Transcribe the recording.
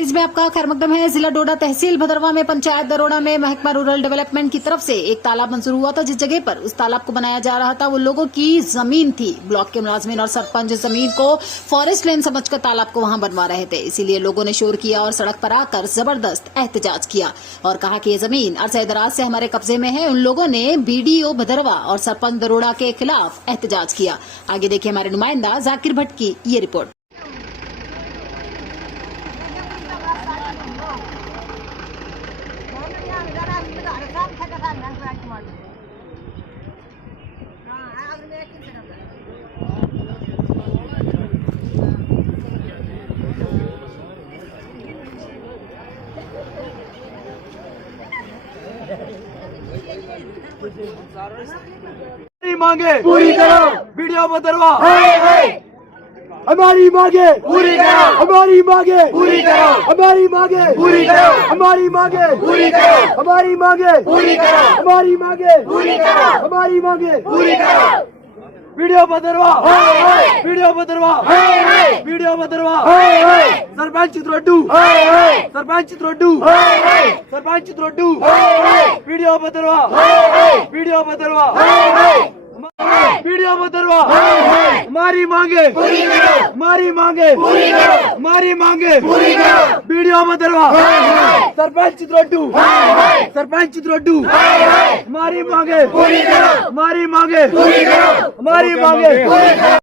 Updates में आपका खैर मकदम है। जिला डोडा तहसील भदरवा में पंचायत दरोड़ा में महकमा रूरल डेवलपमेंट की तरफ से एक तालाब मंजूर हुआ था। जिस जगह पर उस तालाब को बनाया जा रहा था वो लोगों की जमीन थी। ब्लॉक के मुलाजमीन और सरपंच जमीन को फॉरेस्ट लैंड समझकर तालाब को वहां बनवा रहे थे। इसीलिए लोगों ने शोर किया और सड़क पर आकर जबरदस्त एहतजाज किया और कहा कि ये जमीन अरसे दराज से हमारे कब्जे में है। उन लोगों ने BDO भदरवा और सरपंच दरोड़ा के खिलाफ एहतजाज किया। आगे देखिए हमारे नुमाइंदा जाकिर भट्ट की ये रिपोर्ट। हमारी मांगे पूरी करो। BDO भदरवा हमारी मांगे पूरी करो। हमारी मांगे पूरी करो। हमारी मांगे पूरी करो। हमारी मांगे पूरी करो। हमारी मांगे पूरी करो। हमारी मांगे पूरी करो। हमारी मांगे पूरी करो। BDO Bhaderwah BDO Bhaderwah BDO Bhaderwah sarpanch रोड्डू sarpanch रोड्डू sarpanch रोड्डू BDO Bhaderwah BDO Bhaderwah BDO Bhaderwah हमारी मांगे पूरी करो। हमारी मांगे पूरी करो। हमारी मांगे पूरी करो। BDO भदरवा सरपंच रोड्डू सरपंच रोड्डू हमारी मांगे पूरी करो। हमारी मांगे पूरी करो। हमारी मांगे पूरी करो।